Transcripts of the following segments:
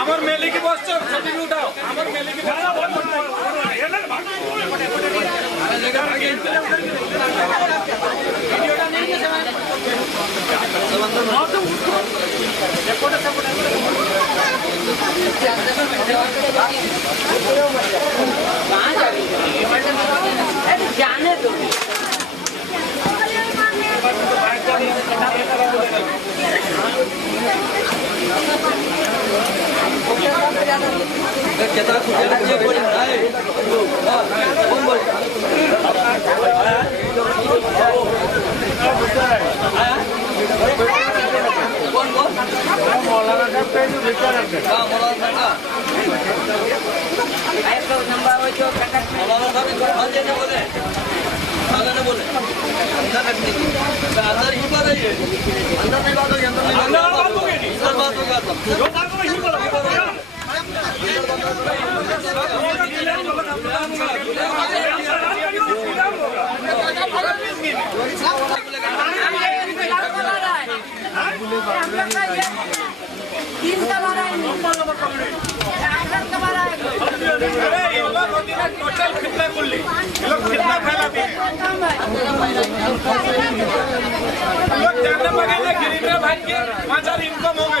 আমার মেলে কি বসছো ছবি উঠাও আমার মেলে কি जाने दो कितना अंदर ही बात है, अंदर नहीं बात होगी, अंदर बात होगा इनकम होगा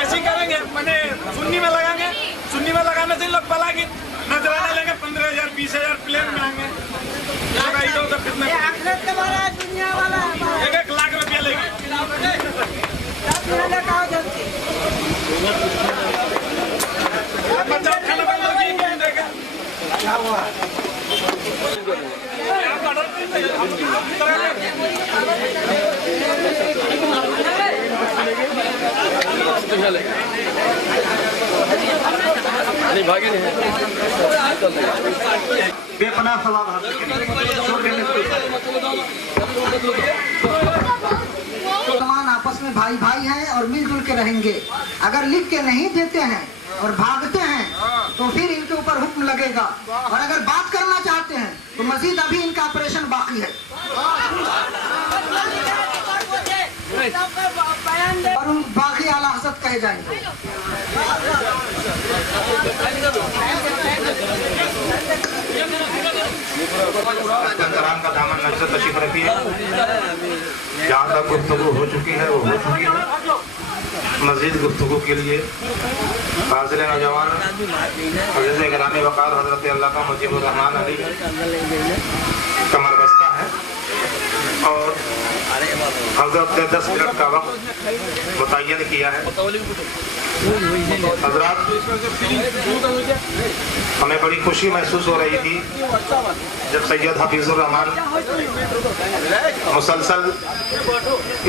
ऐसे करेंगे मैंने सुन्नी में लगाएंगे, सुन्नी में लगाने से लोग पलाएंगे नजराना लेंगे 15,000 20,000 प्लेन में आएंगे कितने 1 लाख रुपया लेंगे बच्चा खाना बंद होगी देगा बेपनाह सवाल मुसलमान आपस में भाई भाई हैं और मिलजुल के रहेंगे। अगर लिख के नहीं देते हैं और भागते हैं तो फिर इनके ऊपर हुक्म लगेगा, और अगर बात करना चाहते हैं तो मजीद अभी इनका ऑपरेशन बाकी है और उन बाकी आला हसद कहे जाएंगे। का दामन नजर तशीफ रखी है। जहाँ तक गुफ्तगू हो चुकी है वो हो चुकी है। मजीद गुफ्तगू के लिए हाज़िर नौजवान हज़रत गिरामी वक़ार हज़रत अल्लामा मुजीबुर रहमान अली कमर बस्ता है और हज़रत ने 10 मिनट का वक्त मुतय्यन किया है। हज़रात, हमें बड़ी खुशी महसूस हो रही थी जब सैयद हफीजुर रहमान मुसलसल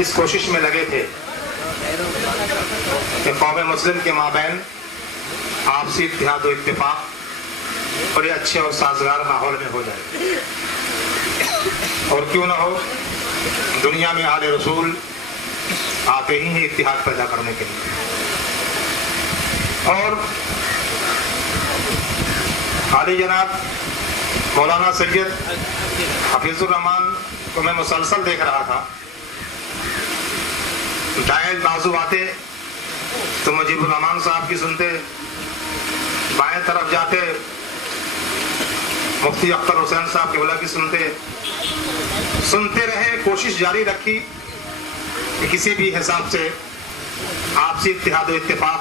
इस कोशिश में लगे थे कि कौम मुस्लिम के माबैन आपसी इत्तेहाद और इत्तेफाक बड़े अच्छे और साजगार माहौल में हो जाए। और क्यों ना हो, दुनिया में आले रसूल आते ही हैं इत्तेहाद पैदा करने के लिए। और आले जनाब मौलाना सैयद हफीजुर रहमान को मैं मुसलसल देख रहा था। दाएं बाजू आते तो मुजीबुर रहमान साहब की सुनते, बाएं तरफ जाते मुफ्ती अख्तर हुसैन साहब के वला की सुनते रहे। कोशिश जारी रखी कि किसी भी हिसाब से आपसी इत्तेहाद और इत्तेफाक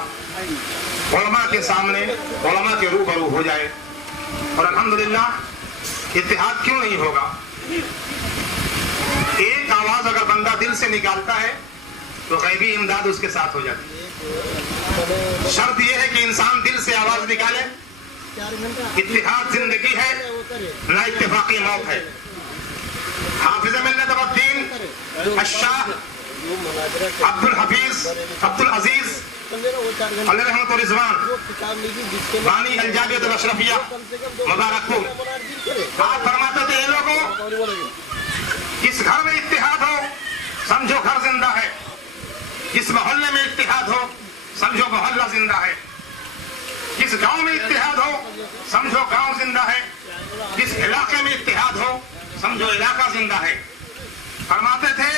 उलमा के सामने, उलमा के रूबरू हो जाए। और अल्हम्दुलिल्लाह इत्तेहाद क्यों नहीं होगा? एक आवाज अगर बंदा दिल से निकालता है तो गैबी इमदाद उसके साथ हो जाती है। शर्त यह है कि इंसान दिल से आवाज निकाले। इत्तेहाद जिंदगी है, ना इत्तेफाकी मौत है। हाफिज मिल्लत अब्दुल अशाह अब्दुल हफीज अब्दुल अजीज रहमत व रिजवान बानी अलजाबियत अशरफिया मुबारकपुर आप फरमाते थे, ये लोगों इस घर में इत्तेहाद हो समझो घर जिंदा है, इस मोहल्ले में इत्तेहाद हो समझो मोहल्ला जिंदा है, इस गांव में इत्तेहाद हो समझो गांव जिंदा है, इस इलाके में इत्तेहाद हो समझो इलाका जिंदा है। फरमाते थे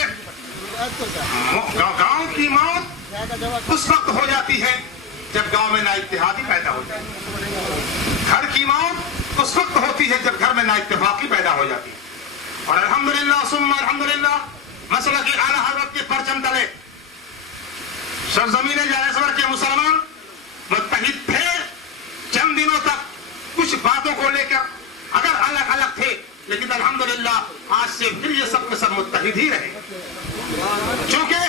गांव की मौत उस वक्त हो जाती है जब गांव में ना इत्तेहादी पैदा हो जाए, घर की मौत उस वक्त होती है जब घर में ना इत्तेफाकी पैदा हो जाती है। और अल्हम्दुलिल्लाह सुम्मा अल्हम्दुलिल्लाह मसला की आला हज़रत के परचम तले सरजमीन जायसवर के मुसलमान मुत्तहिद थे। चंद दिनों तक कुछ बातों को लेकर अगर अलग अलग थे, लेकिन अल्हम्दुलिल्लाह आज से फिर ये सब के सब मुत्तहिद ही रहे। चूंकि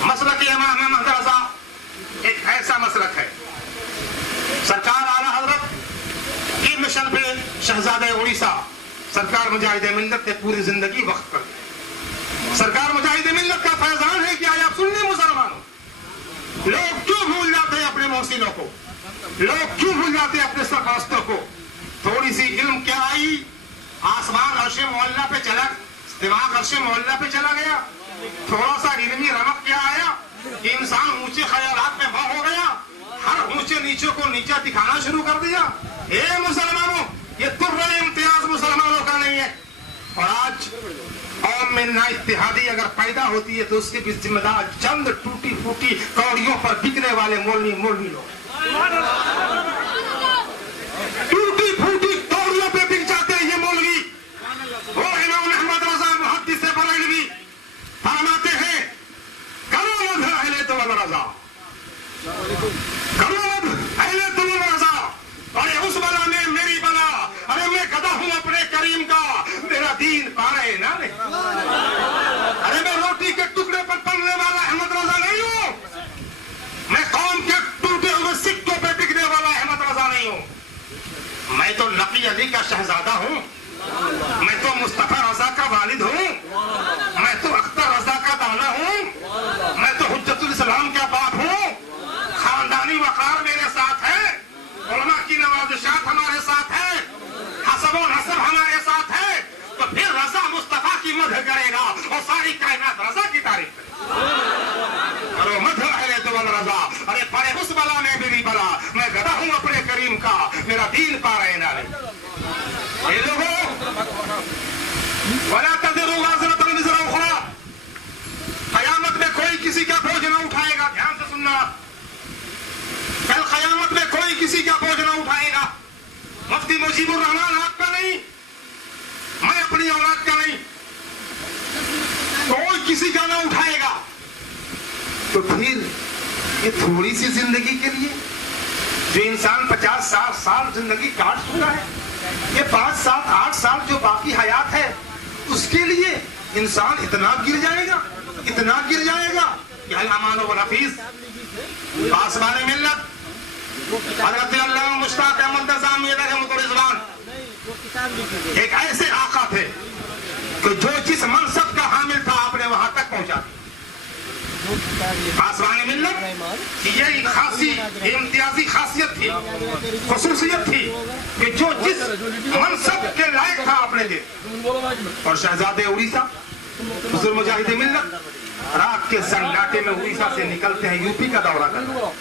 मसलक इमाम अहमद रज़ा एक ऐसा मसलक है, सरकार आला हज़रत की मिशन पे शहजादे उड़ीसा सरकार मुजाहिदे मिल्लत ने पूरी जिंदगी वक्त कर दी। सरकार मुजाहिदे मिल्लत का फैजान है कि आज आप सुन्नी मुसलमान हो। लोग क्यों भूल जाते हैं अपने मोहसिनों को, लोग क्यों भूल जाते हैं अपने सरफरास्तों को। थोड़ी सी इल्म क्या आई, आसमान अर्शे मोहल्ला पे चला, दिमाग अर्शे मोहल्ला पे चला गया। थोड़ा सा इल्मी रमक क्या आया कि इंसान ऊंचे ख्यालात में भाग हो गया, हर ऊंचे नीचे को नीचा दिखाना शुरू कर दिया। ए मुसलमानों, ये तुर्रे इम्तियाज मुसलमानों का नहीं है। और आज कौम में ना इत्तेहादी अगर पैदा होती है तो उसके भी जिम्मेदार चंद टूटी फूटी कौड़ियों पर बिकने वाले मौलवी लोग। टूटी फूटी कौड़ियों पे बिक जाते हैं ये मौलवी। वो इमाम अहमद रज़ा मुहद्दिस बरेलवी फरमाते हैं, करो मद अहले तो वल रज़ा, करो मद अहले तो वल रज़ा। अरे उस बला में मेरी बला, अरे मैं गधा हूं अपने करीम का, मेरा दीन पा रहे ना नहीं। अरे मैं रोटी के टुकड़े पर पलने वाला अहमद रज़ा नहीं हूं, मैं कौम के टूटे हुए सिक्कों पे बिकने वाला अहमद रज़ा नहीं हूं। मैं तो नकी अली का शहजादा हूं, मैं तो मुस्तफा रज़ा का वालिद हूं, मैं तो अख्तर रज़ा का दाना हूं, मैं तो हुज्जतुल इस्लाम का बाप हूं। खानदानी वकार मेरे साथ है, उलमा की नवाज़िशात हमारे साथ है, हसब और नसब हमारे साथ है। तो फिर रज़ा मुस्तफा की मदह करेगा और सारी कायनात रज़ा की तारीफ करेगी। अरे मदह अहले तो वल रज़ा, अरे पड़े उस बला में मेरी बला, मैं गधा हूं अपने करीम का, मेरा दीन पा रहे ना नहीं। ये लोगों वला तज़िरु वाज़िरतुन विज़रा उख़रा, क़यामत में कोई किसी का बोझ न उठाएगा। ध्यान से सुनना, कल क़यामत में कोई किसी का बोझ न उठाएगा। मुफ्ती मुजीबुर रहमान आपका नहीं, मैं अपनी औलाद का नहीं, कोई किसी का ना उठाएगा। तो फिर ये थोड़ी सी जिंदगी के लिए जो इंसान 50-60 साल जिंदगी काट चुका है, ये 5, 7, 8 साल जो बाकी हयात है उसके लिए इंसान इतना गिर जाएगा, इतना गिर जाएगा कि अल-अमान वल हफीज पासबान मिल्लत हज़रत अल्लामा मुश्ताक अहमद निज़ामी रहमत व रिज़वान एक ऐसे आका थे कि जो जिस मनसब का हामिल था आपने वहां तक पहुंचा दिया। पासबान मिल्लत की यही खासी इम्तियाजी खासियत थी, खुसूसियत थी कि जो जिस मनसब के लायक था आपने दे। और शहजादे उड़ीसा हुज़ूर मुजाहिदे मिल्लत रात के सन्नाटे में उड़ीसा से निकलते हैं, यूपी का दौरा कर रहे हैं।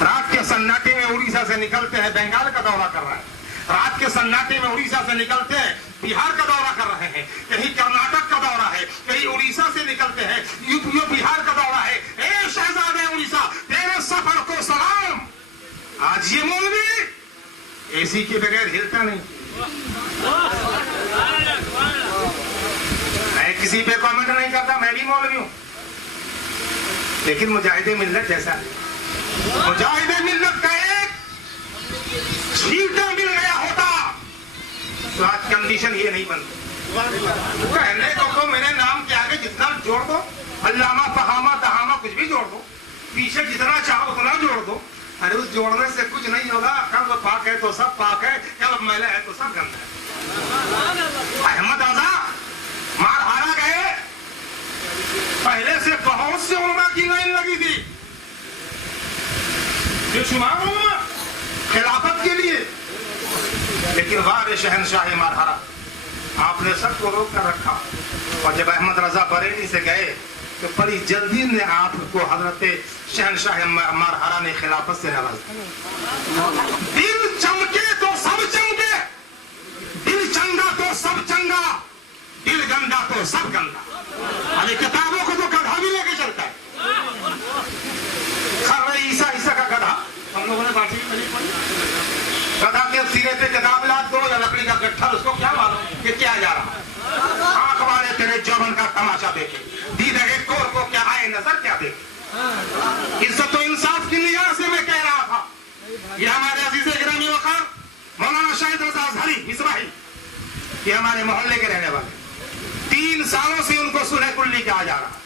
रात के सन्नाटे में उड़ीसा से निकलते हैं, बंगाल का दौरा कर रहे हैं। रात के सन्नाटे में उड़ीसा से निकलते हैं, बिहार का दौरा कर रहे हैं। कहीं कर्नाटक का दौरा है, कहीं उड़ीसा से निकलते हैं, यूपी बिहार का दौरा है। ए शहजादे उड़ीसा, तेरे सफर को सलाम। आज ये मौलवी एसी के बगैर हिलता नहीं। मैं किसी पे कमेंट नहीं करता, मैं भी मौलवी हूं, लेकिन मुजाहिदे मिल्लत जैसा मुजाहिदे मिल्लत का एक छींटा मिल गया होता तो आज कंडीशन कंडीशन ये नहीं बनती। कहने को तो मेरे नाम के आगे जितना जोड़ दो, अल्लामा फहामा दहामा कुछ भी जोड़ दो, पीछे जितना चाहो उतना जोड़ दो। अरे उस जोड़ने से कुछ नहीं होगा। कल पाक है तो सब पाक है, कल मैला है तो सब गंदा है। अहमद रजा मार हारा गए, पहले से बहुत से उलमा की लाइन लगी थी बेशुमार उलमा खिलाफत के लिए, लेकिन वार शहनशाह मार हारा आपने सबको रोक कर रखा। और जब अहमद रजा बरेली से गए तो बड़ी जल्दी ने आपको हजरत शहनशाह मारहारा ने खिलाफत से नवाजा। दिल चमके तो सब चमके, दिल चंगा तो सब चंगा, दिल गंदा तो सब गंदा। अरे किताबों को तो गधा भी लेके चलता है। ईसा का गधा हम लोगों ने बांटी, गधा के सिरे पे किताब ला दो या लकड़ी का गट्ठा, उसको क्या मालूम कि क्या जा रहा। आंख वाले तेरे जौबन का तमाशा देखे, दीदे कोर को क्या आए नजर क्या देखे। इज्जत तो इंसाफ की निगाह से मैं कह रहा था। ये हमारे अजीज गिरामी वकार मौलाना शाहिद रजा अजहरी मिसबाही, ये हमारे मोहल्ले के रहने वाले, 3 सालों से उनको सुलह कुल्ली कहा जा रहा है।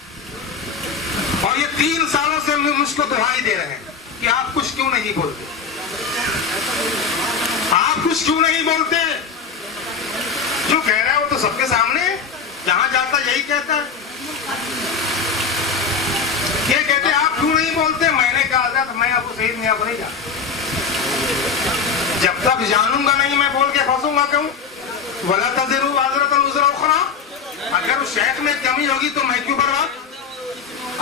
और ये 3 सालों से मुझको दुहाई दे रहे हैं कि आप कुछ क्यों नहीं बोलते, आप कुछ क्यों नहीं बोलते। जो कह रहा है वो तो सबके सामने जहां जाता यही कहता है। ये कहते आप क्यों नहीं बोलते। मैंने कहा था तो मैं आपको सही नहीं, आपको नहीं जानता। जब तक जानूंगा नहीं मैं बोल के फंसूंगा क्यों। वला तज़िरु वाज़िरतुन विज़रा उख़रा, अगर उस शेख में कमी होगी तो मैं क्यों बर्बाद।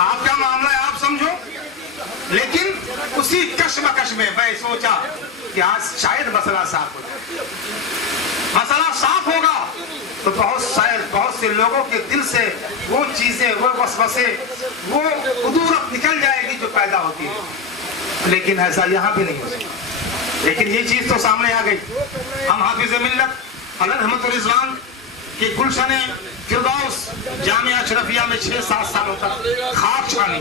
आपका मामला है आप समझो। लेकिन उसी कश्मकश में मैं सोचा कि आज शायद मसला साफ हो जाए। मसला साफ होगा तो बहुत से लोगों के दिल से वो चीजें, वो वसवसे, वो कुदूरत निकल जाएगी जो पैदा होती है। लेकिन ऐसा यहाँ भी नहीं हो सकता। लेकिन ये चीज तो सामने आ गई। हम हाफिज मिल्लत हज़रत रहमतुल रिज़वान के गुलशन फिरदौस जामिया अशरफिया में 6-7 सालों तक खाक छानी,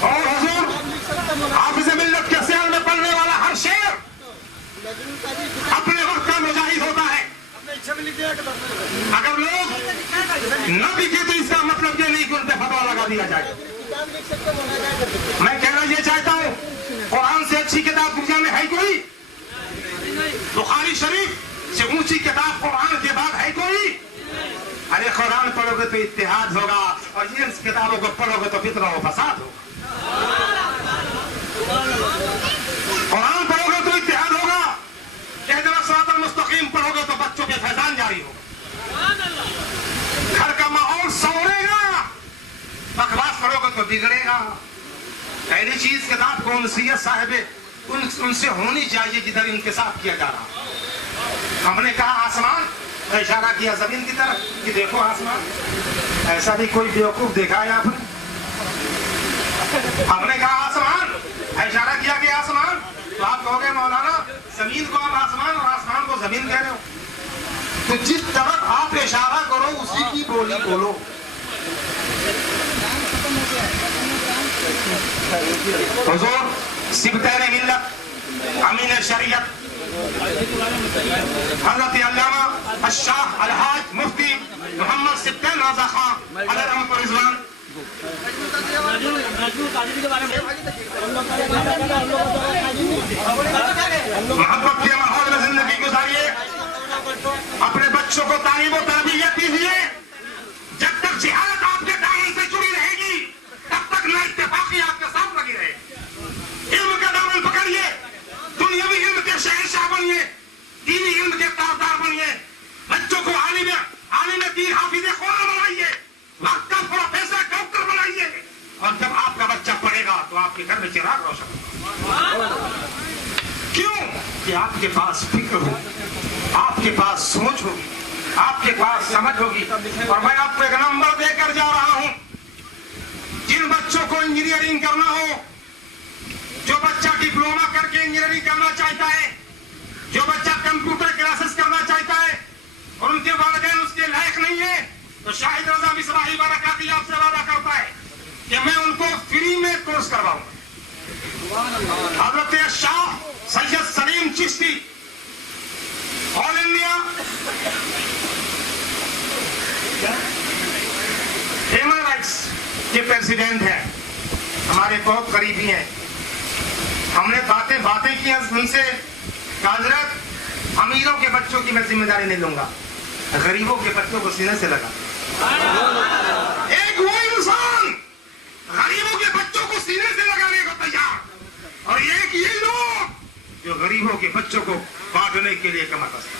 और हुजूर हाफिज मिल्लत के सियाल में पढ़ने वाला हर शेर अपने वक्त का मुजाहिद होता है। अगर लोग न दिखे तो इसका मतलब ये नहीं कि उन पे फतवा लगा दिया जाए। मैं कहना ये चाहता हूँ, कुरान से अच्छी किताब दुनिया में है कोई? बुखारी शरीफ से ऊंची किताब कुरान के बाद है कोई? अरे कुरान पढ़ोगे तो इत्तेहाद होगा, और ये किताबों को पढ़ोगे तो फितना और फसाद होगा। कुरान पढ़ोगे तो इत्तेहाद होगा, इहदिना सिरातल मुस्तकीम पढ़ोगे तो बच्चों के फैजान जारी होगा, घर का माहौल संवरेगा। बकवास पढ़ोगे तो बिगड़ेगा। पहली चीज किताब को उनसियत साहिबे उनसे होनी चाहिए जिधर इंकिसाब किया जा रहा। हमने कहा आसमान, इशारा किया जमीन की तरफ कि देखो आसमान। ऐसा भी कोई बेवकूफ देखा है यहाँ पर? हमने कहा आसमान, इशारा किया कि आसमान, तो आप कहोगे मौलाना जमीन को आप आसमान और आसमान को जमीन कह रहे हो। तो जिस तरफ आप इशारा करो उसी की बोली बोलो। हुजूर सिबतैन मिल्लत अमीन शरीयत हज़रत अल्लामा अश-शाह अलहाज मुफ्ती मोहम्मद सिबतैन रज़ा खान अलैहि रहमतुर रिज़वान मोहब्बत के माहौल में जिंदगी गुजारिए, अपने बच्चों को तालीम और तरबियत दीजिए। जब तक जिहाद आपके दामन से जुड़ी रहेगी तब तक ना इत्तेफाकी आपके साथ लगी रहेगी। इल्म का दामन पकड़िए, दुनियावी इल्म के शहंशाह बनिए, दीनी इल्म के तारदार बनिए। बच्चों को आलिम दीन हाफिज़े कुरान बनाइए, वक्त का प्रोफेसर डॉक्टर बनाइए। और जब आपका बच्चा पढ़ेगा तो आपके घर में चिराग रोशन होगा। क्यों? कि आपके पास फिक्र होगी, आपके पास सोच होगी, आपके पास समझ होगी। और मैं आपको एक नंबर देकर जा रहा हूं, जिन बच्चों को इंजीनियरिंग करना हो, जो बच्चा डिप्लोमा करके इंजीनियरिंग करना चाहता है, जो बच्चा कंप्यूटर क्लासेस करना चाहता है और उनके वालिदैन उसके लायक नहीं है, तो शाहिद रजा मिसबाही बरकाती आपसे वादा करता है कि मैं उनको फ्री में कोर्स करवाऊंगा। हज़रत शाह सैयद सलीम चिश्ती ऑल इंडिया करीबी हैं। हमने बातें की उनसे, हजरत अमीरों के बच्चों की मैं जिम्मेदारी नहीं लूंगा, गरीबों के बच्चों को सीने से लगा। एक वो इंसान गरीबों के बच्चों को सीने से लगाने को तैयार, और एक ये लोग जो गरीबों के बच्चों को बांटने के लिए कमर कसते,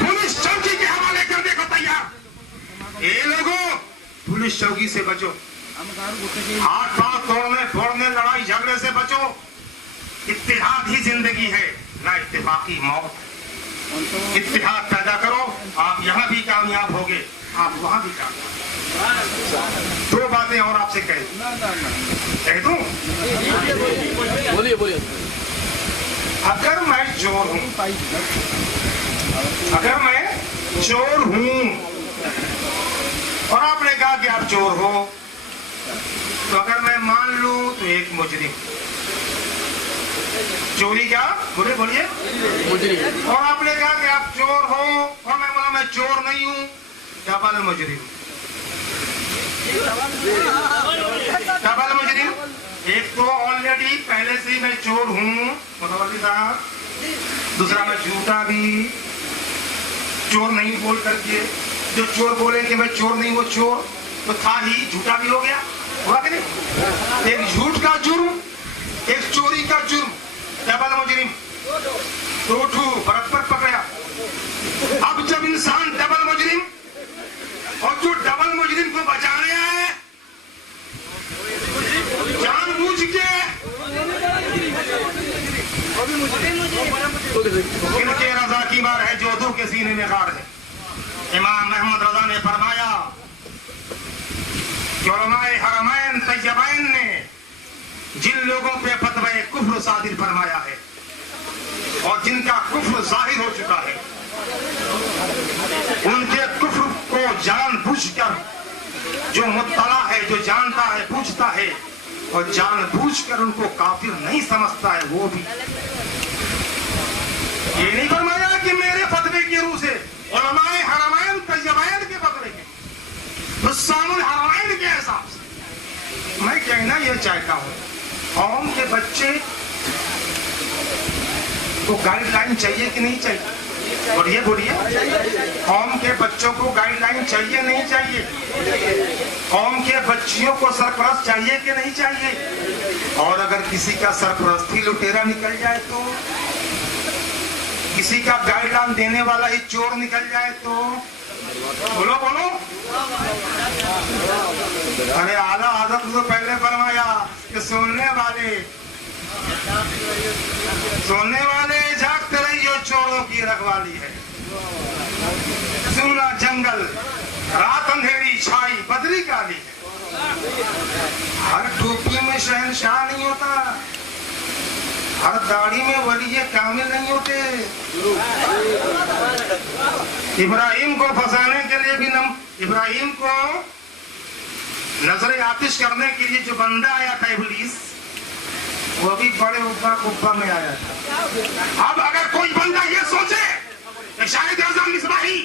पुलिस चौकी के हवाले करने को तैयार। ये लोगों, पुलिस चौकी से बचो, हाथ पांव तोड़ने फोड़ने लड़ाई झगड़े से बचो। इत्तेहाद ही जिंदगी है, ना इत्तेफाकी मौत। इत्तेहाद पैदा करो, आप यहाँ भी कामयाब होगे, आप वहां भी कामयाब। दो बातें और आपसे कह दूं? बोलिए। अगर मैं चोर हूं, और आपने कहा कि आप चोर हो, तो अगर मैं मान लूं तो एक मुजरिम, चोरी क्या बोलिए मुजरिम, और आपने कहा कि आप चोर हो और मैं बोला मैं चोर नहीं हूं, डबल मुजरिम। एक तो ऑलरेडी पहले से ही मैं चोर हूं मुतवल्ली साहब, दूसरा मैं झूठा भी, चोर नहीं बोल करके, जो चोर बोले कि मैं चोर नहीं वो चोर तो था ही, झूठा भी हो गया, हुआ कि नहीं? एक झूठ का जुर्म, एक चोरी का जुर्म, डबल मुजरिम, टोटू बराबर पकड़ा। अब जब इंसान डबल मुजरिम, और जो डबल मुजरिम को बचाने आए जानबूझ के इनके रजा की मार है जो दो के सीने में गाड़ है। इमाम अहमद रजा ने फरमाया कि उलमाए हरमैन तैयबैन ने जिन लोगों पे फतवा कुफ्र सादिर फरमाया है और जिनका कुफ्र जाहिर हो चुका है, उनके कुफ्र को जानबूझकर जो मुत्तला है, जो जानता है, पूछता है और जानबूझकर उनको काफिर नहीं समझता है, वो भी। ये नहीं फरमाया कि मेरे फतवे की रूह से, उलमाए हरमैन तैयबैन के फतवे के, हुस्सानुल हरमैन के हिसाब से। मैं कहना यह चाहता हूं, कौम के बच्चे को गाइडलाइन चाहिए कि नहीं चाहिए? बोलिए। कौम के बच्चों को गाइडलाइन चाहिए नहीं चाहिए? कौम के बच्चियों को सरपरस्त चाहिए कि नहीं चाहिए? और अगर किसी का सरपरस्ती लुटेरा निकल जाए तो, किसी का गाइडलाइन देने वाला ही चोर निकल जाए तो, बोलो। अरे आला आदत तो पहले फरमाया कि सुनने वाले जागते रहियो, चोरों की रखवाली है। सुना जंगल, रात अंधेरी छाई, बदरी काली है। हर टोपी में शहंशाह नहीं होता, हर दाढ़ी में वली कामिल नहीं होते। इब्राहिम को फंसाने के लिए भी इब्राहिम को नजर आतिश करने के लिए जो बंदा आया था इब्लीस, वो भी बड़े उब्बा में आया था। अब अगर कोई बंदा ये सोचे कि शायद आज़म मिसबाही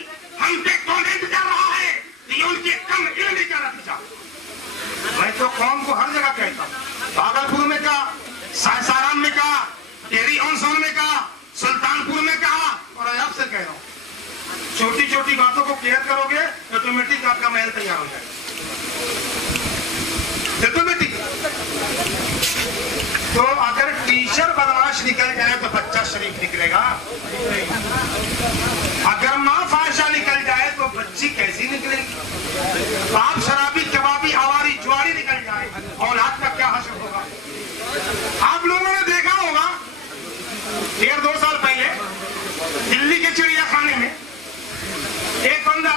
हम पे कॉमेंट कर रहा है, ये उनके कम इल्म का नतीजा। मैं तो कौम को हर जगह कहता हूँ, भागलपुर में कहा, सासाराम में कहा, टेरी ऑनसोन में कहा, सुल्तानपुर में कहा, और अब से कह रहा हूँ, छोटी छोटी बातों को केयर करोगे ऑटोमेटिक आपका महल तैयार हो जाएगा, ऑटोमेटिक। तो अगर टीचर बदमाश निकल जाए तो बच्चा शरीफ निकलेगा, अगर माँ फाहिशा निकल जाए तो बच्ची कैसी निकलेगी? बाप शराबी कबाबी आवारी जुआरी निकल जाए, औलाद का क्या हश्र होगा? आप लोगों ने देखा होगा 1.5-2 साल पहले दिल्ली के चिड़िया खाने में एक बंदा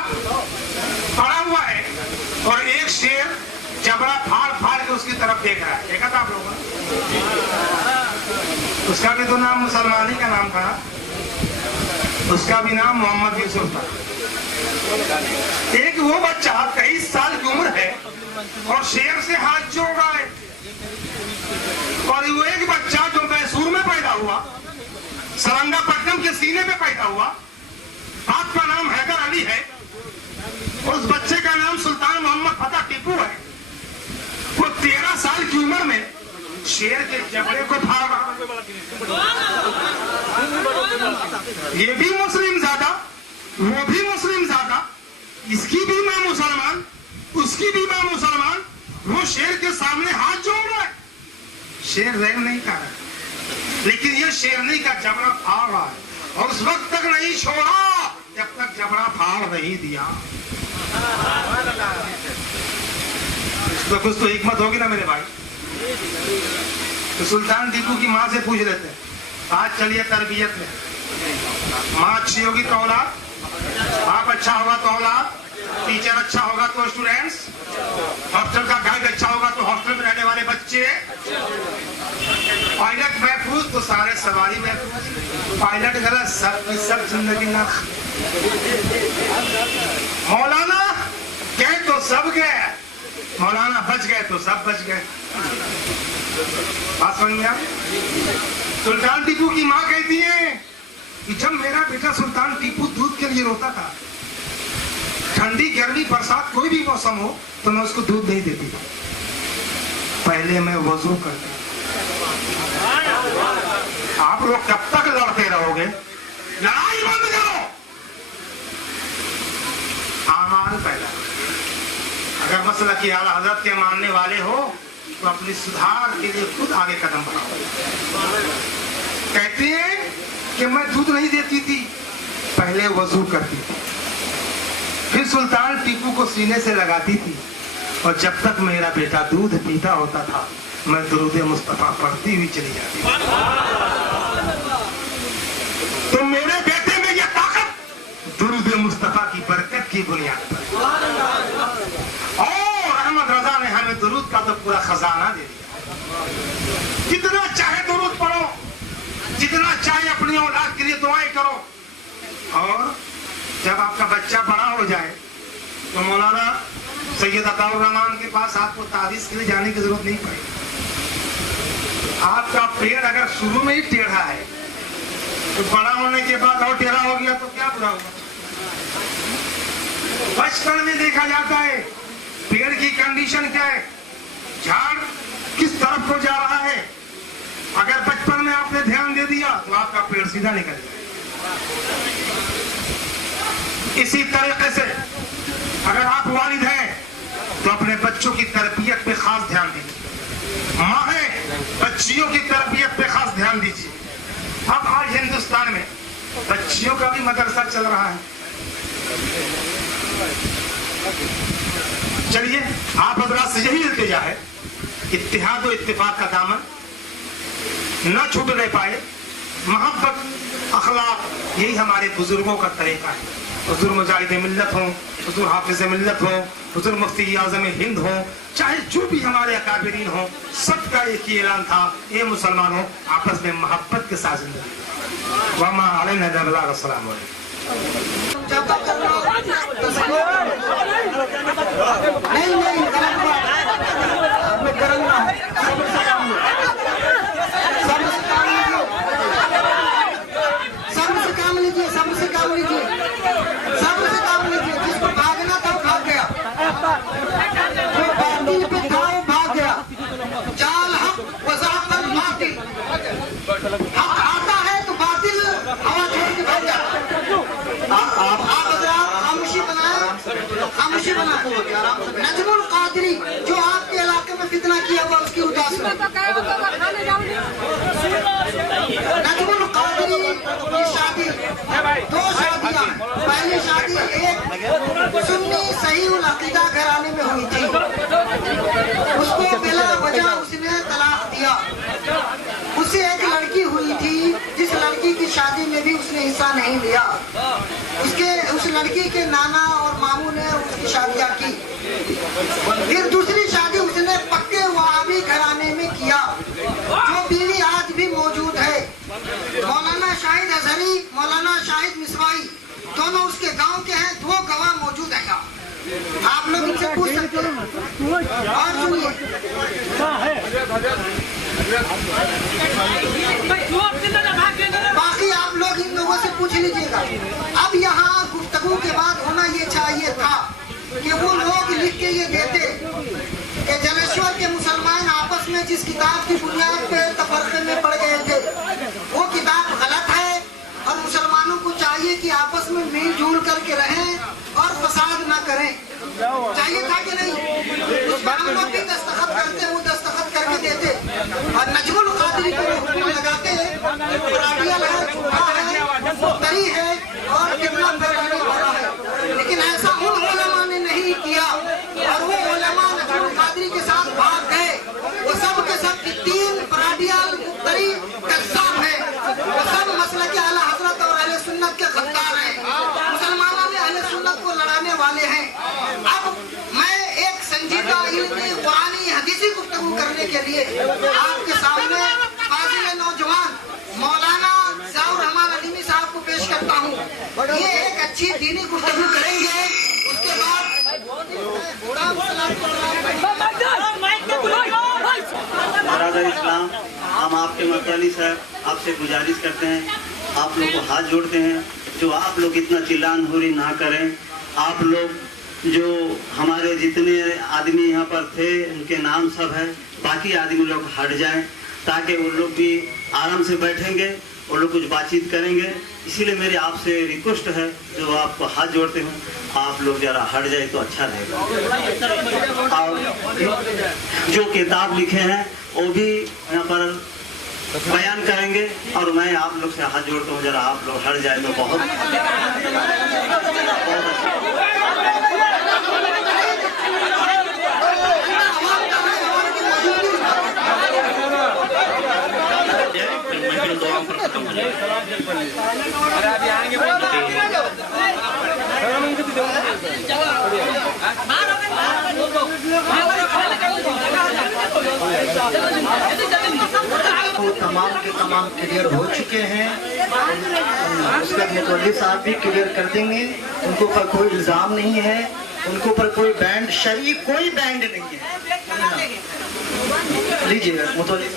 पड़ा हुआ है और एक शेर जबड़ा फाड़ के उसकी तरफ देख रहा है। देखा था आप लोगों ने? उसका भी तो नाम मुसलमानी का नाम था, उसका भी नाम मोहम्मद यूसुफ था। एक वो बच्चा 23 साल की उम्र है और शेर से हाथ जोड़ रहा है, और वो एक बच्चा जो मैसूर में पैदा हुआ, सरंगापट्टनम के सीने में पैदा हुआ, बाप का नाम हैदर अली है, उस बच्चे का नाम सुल्तान मोहम्मद फतेह टीपू है। वो 13 साल की उम्र शेर के जबड़े को फाड़ रहा। ये भी मुस्लिम ज्यादा, वो भी मुस्लिम ज्यादा, इसकी भी मां मुसलमान, उसकी भी मां मुसलमान, वो शेर के सामने हाथ जोड़ रहा है। शेर रहम नहीं कर रहा है, लेकिन ये शेरनी का जबड़ा फाड़ रहा है और उस वक्त तक नहीं छोड़ा जब तक जबड़ा फाड़ नहीं दिया। तो कुछ तो हिकमत होगी ना मेरे भाई। तो सुल्तान टीपू की माँ से पूछ लेते हैं, आज चलिए तरबियत में। माँ अच्छी होगी तो औलाद, बाप अच्छा होगा तो औलाद, टीचर अच्छा होगा तो स्टूडेंट्स, हॉस्टल का गाइड अच्छा होगा तो हॉस्टल में रहने वाले बच्चे, पायलट महफूज तो सारे सवारी महफूज, पायलट गलत सब जिंदगी ना। मौलाना गए तो सब गए, मौलाना बच गए तो सब बच गए। बात समझ में आ? सुल्तान टीपू की माँ कहती है कि जब मेरा बेटा सुल्तान टीपू दूध के लिए रोता था, ठंडी गर्मी बरसात कोई भी मौसम हो तो मैं उसको दूध नहीं देती, पहले मैं वजू करती। आप लोग कब तक लड़ते रहोगे? लड़ाई बंद करो, आमाल पहला। अगर मसला की आला हजरत के मानने वाले हो तो अपनी सुधार के लिए खुद आगे कदम बढ़ाओ। कहते हैं कि मैं दूध नहीं देती थी, पहले वजू करती थी, फिर सुल्तान टीपू को सीने से लगाती थी, और जब तक मेरा बेटा दूध पीता होता था मैं दुरूद मुस्तफा पढ़ती हुई चली जाती। तो मेरे बेटे में यह ताकत दुरूद मुस्तफा की बरकत की बुनियाद पर। और अहमद रजा ने हमें दुरूद का तो पूरा खजाना दे दिया। जितना चाहे दुरूद पढ़ो, जितना चाहे अपनी औलाद के लिए दुआएं करो, और जब आपका बच्चा बड़ा हो जाए तो मौलाना सैयद अताउर रहमान के पास आपको तारीफ के लिए जाने की जरूरत नहीं पड़ेगी। आपका पेड़ अगर शुरू में ही टेढ़ा है तो बड़ा होने के बाद और टेढ़ा हो गया तो क्या बुरा होगा? बचपन में देखा जाता है पेड़ की कंडीशन क्या है, झाड़ किस तरफ को जा रहा है। अगर बचपन में आपने ध्यान दे दिया तो आपका पेड़ सीधा निकल जाएगा। इसी तरीके से अगर आप वालिद हैं तो अपने बच्चों की तरबियत पे खास ध्यान दीजिए, माँ है बच्चियों की तरबियत पे खास ध्यान दीजिए। अब आज हिंदुस्तान में बच्चियों का भी मदरसा चल रहा है। चलिए आप हजरात से यही इल्तिजा है, इत्तेहाद और इत्तेफाक का दामन न छूटने पाए, मोहब्बत अखलाक, यही हमारे बुजुर्गों का तरीका है। हुजूर मुजाहिद मिल्लत हो, हुजूर हाफिज मिल्लत हो, हुजूर मुफ्ती आज़म हिंद हो, चाहे जो भी हमारे अकाबिरीन हो, सबका एक ही ऐलान था, ये मुसलमानों आपस में मोहब्बत के साथ जिंदगी। वमा अलैना इल्ला अल-बलाग। अस्सलाम वालेकुम। नहीं सबसे काम लीजिए, जिसको भागना था वो भाग गया, जो बातिल पे था वो भाग गया। जाल हक वज़ाक़ल बातिल, हक आता है तो बातिल हवा छोड़ के भाग जाता। आप खामोशी बनाए। नजमुल कादरी जो आपके इलाके में फितना किया हुआ उसकी उदासी। नजमुल कादरी की शादी, दो शादियां, पहली शादी एक सुन्नी सही उल अकीदा घराने में हुई थी, उसको बिला वजह उसने तलाक दिया। उससे एक लड़की हुई थी जिस लड़की की शादी में भी उसने हिस्सा नहीं लिया, उस लड़की के नाना और मामू ने उसकी शादियां की। फिर दूसरी शादी उसने पक्के वहाबी घराने में किया, जो बीवी आज भी मौजूद है। मौलाना शाहिद अजहरी, मौलाना शाहिद मिसवाई दोनों उसके गांव के हैं, दो गवाह मौजूद है यहाँ, आप लोग इनसे पूछ सकते हैं। और सुनिए, बाकी आप लोग इन लोगों से पूछ लीजिएगा। अब यहाँ गुफ्तगू के बाद होना ये चाहिए था कि वो लोग लिख के ये देते कि जनेश्वर के मुसलमान आपस में जिस किताब की बुनियाद पे तफरके में पड़ गए थे वो किताब गलत है और मुसलमानों को चाहिए कि आपस में मिलजुल करके रहें और फसाद न करें। चाहिए था कि नहीं? उस हम लोग भी दस्तखत करते, वो दस्तखत करके देते और नजमुल कादरी को हुक्म लगाते मुफ्तरी है और कितना फैलाने वाला है। लेकिन ऐसा उन उलमा ने नहीं किया और वो उलमा नजमुल कादरी के साथ भाग गए। वो सब के सब 3 पराडियाल मुफ्तरी कस्साब है। वो सब मसलक आला हजरत और अहले सुन्नत के गद्दार हैं। मुसलमानों में अहले सुन्नत को लड़ाने वाले हैं। अब मैं एक संजीदा इल्मी कुरानी हदीसी गुफ्तगू करने के लिए आपके सामने फाजिल नौजवान मौलाना ज़ाहुर रहमान अलीमी साहब को पेश करता हूँ। ये एक अच्छी दीनी गुफ्तगू करेंगे। उसके बाद बरादर इस्लाम, हम आपके मतवाली साहब आपसे गुजारिश करते हैं, आप लोग को हाथ जोड़ते हैं, जो आप लोग इतना चिल्लान हुरी ना करें। आप लोग जो हमारे जितने आदमी यहाँ पर थे उनके नाम सब है, बाकी आदमी लोग हट जाएं ताकि वो लोग भी आराम से बैठेंगे, वो लोग कुछ बातचीत करेंगे। इसीलिए मेरी आपसे रिक्वेस्ट है, जो आपको हाथ जोड़ते हूँ, आप लोग जरा हट जाए तो अच्छा रहेगा। और जो किताब लिखे हैं वो भी यहाँ पर बयान करेंगे और मैं आप लोग से हाथ जोड़ता हूँ, जरा आप लोग हट जाए तो बहुत अच्छा। वो तमाम के तमाम क्लियर हो चुके हैं। उसका मुतवल्ली साहब भी क्लियर कर देंगे। उनको पर कोई इल्ज़ाम नहीं है, उनको पर कोई बैंड शरई कोई बैंड नहीं है। लीजिए मुतवल्ली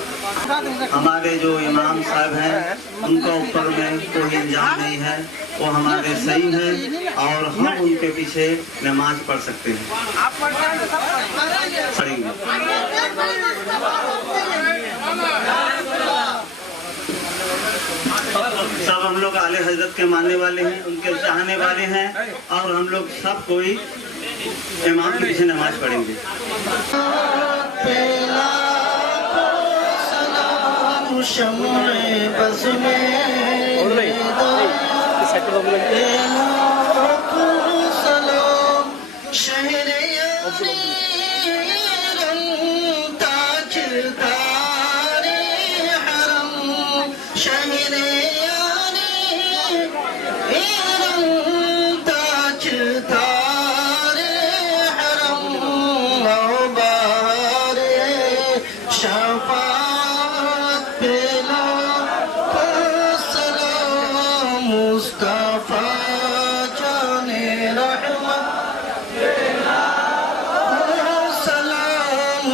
हमारे जो इमाम साहब हैं उनका ऊपर में कोई इल्जाम नहीं है, वो हमारे सही हैं और हम उनके पीछे नमाज पढ़ सकते हैं, पढ़ेंगे। सब हम लोग आले हजरत के मानने वाले हैं, उनके चाहने वाले हैं और हम लोग सब कोई इमाम के पीछे नमाज पढ़ेंगे।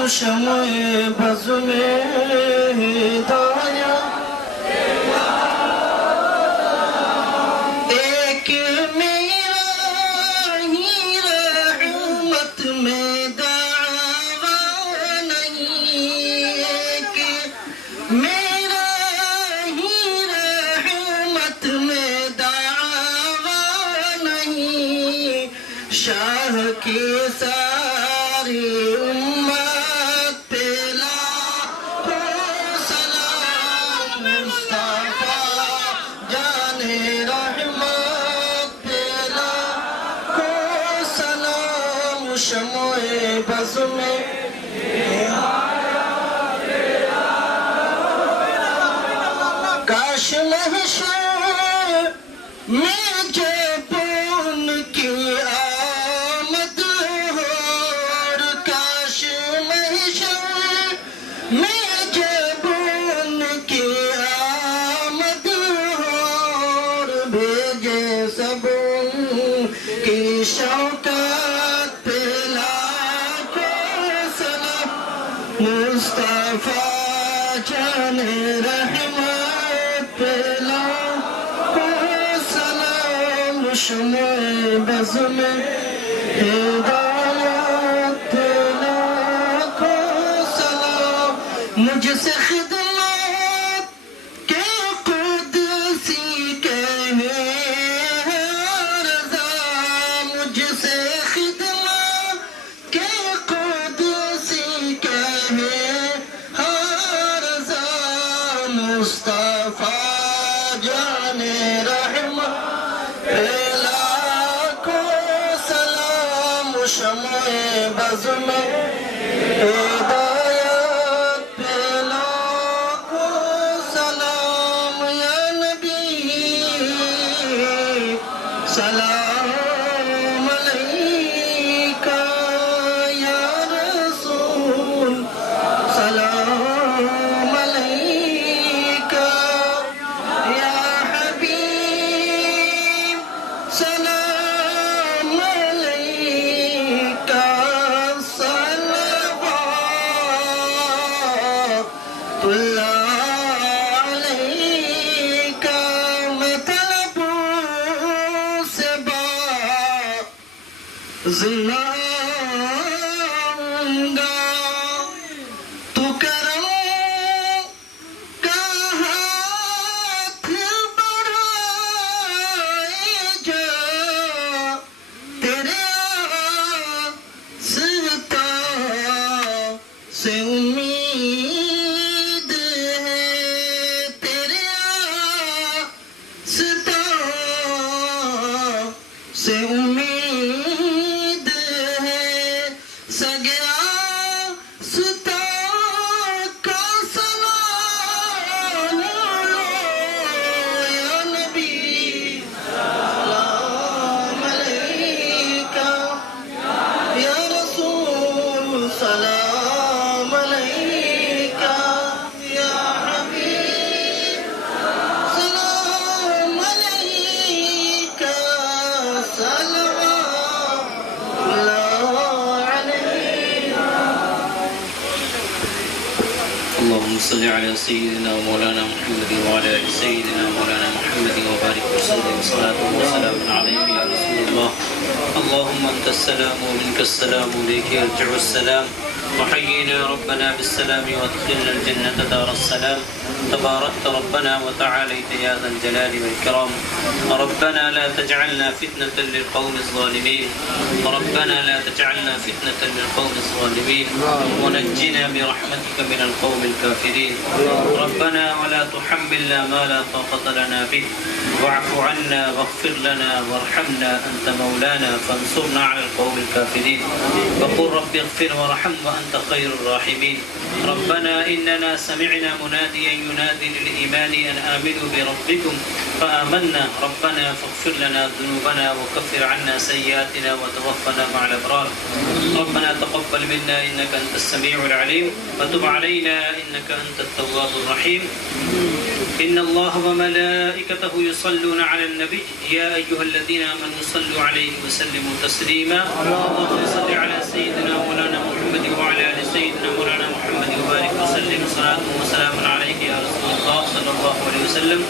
शम्ए बज़ में हिदाया एक मेरा ही रहमत में दावा नहीं, एक मेरा ही रहमत में दावा नहीं, शाह के सारी काश महशर में जब उनकी आमद हो, काश महशर में जब उनकी आमद हो, भेजे सब की शौकत पे लाखों सलाम, मुस्तफा जाने रहमत पे लाखों सलाम, शम्ए बज़ में हिदायत लाखों मुस्तफा जाने रहमत पे लाखों सलाम शम्ए बज़ में हिदायत पे लाखों सलाम या नबी सलाम अलैका या रसूल सलाम अलैका या हबीब सलाम अलैका सल्लल्लाहु अलैका मतलबों से बाज़िलाऊंगा तू करम का हाथ बढ़ाए जा तेरे आस्था से उम्मीद है तेरे आस्था से उम्मीद है सगया सुता का सलाम लो या नबी सलाम अलैका या रसूल सलाम अलैका या हबीब सलाम अलैका सल्लल्लाहु अलैका اللهم صل على سيدنا ومولانا محمد وعلى ال سيدنا مولانا محمد وبارك وسلم صلاة وسلام عليك يا رسول الله. اللهم انت السلام ومنك السلام اليك يرجع السلام وحيينا ربنا بالسلام وادخلنا الجنة دار السلام. تباركت ربنا وتعاليت يا ذا الجلال والإكرام. ربنا لا تجعلنا فتنة للقوم الظالمين. ربنا لا تجعلنا فتنة للقوم الظالمين ونجنا برحمتك من القوم الكافرين. ربنا ولا تحملنا ما لا طاقة لنا به واعف عنا واغفر لنا وارحمنا أنت مولانا فانصرنا على القوم الكافرين. وقل رب اغفر وارحم وأنت خير الراحمين. ربنا إننا سمعنا مناديا ينادي للإيمان أن آمنوا بربكم فآمنا. ربنا فاغفر لنا ذنوبنا وكفر عنا سيئاتنا وتوفنا مع الأبرار. ربنا تقبل منا إنك أنت السميع العليم وتب علينا إنك أنت التواب الرحيم. إن الله وملائكته يصلون على النبي يا أيها الذين آمنوا صلوا عليه وسلموا تسليما. اللهم صل على سيدنا مولانا محمد وعلى آل سيدنا مولانا محمد وبارك وسلم صلاة وسلام عليك يا رسول الله صلى الله عليه وسلم.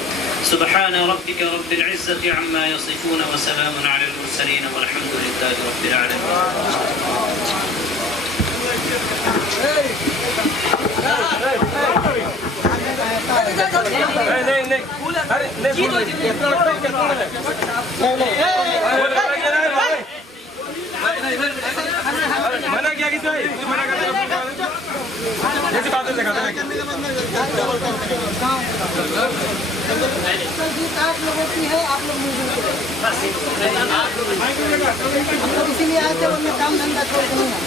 سبحان ربك رب العزة عما يصفون وسلام على المرسلين والحمد لله رب العالمين. मना किया कि मना कर ऐसी बातें दिखाते हैं आप लोगों की है आप लोग इसीलिए आए थे वरना काम धंधा छोड़ के नहीं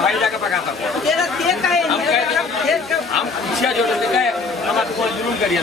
भाई जाकर पकाता हूँ हम पीछे जो हमारे को जुलूम करिए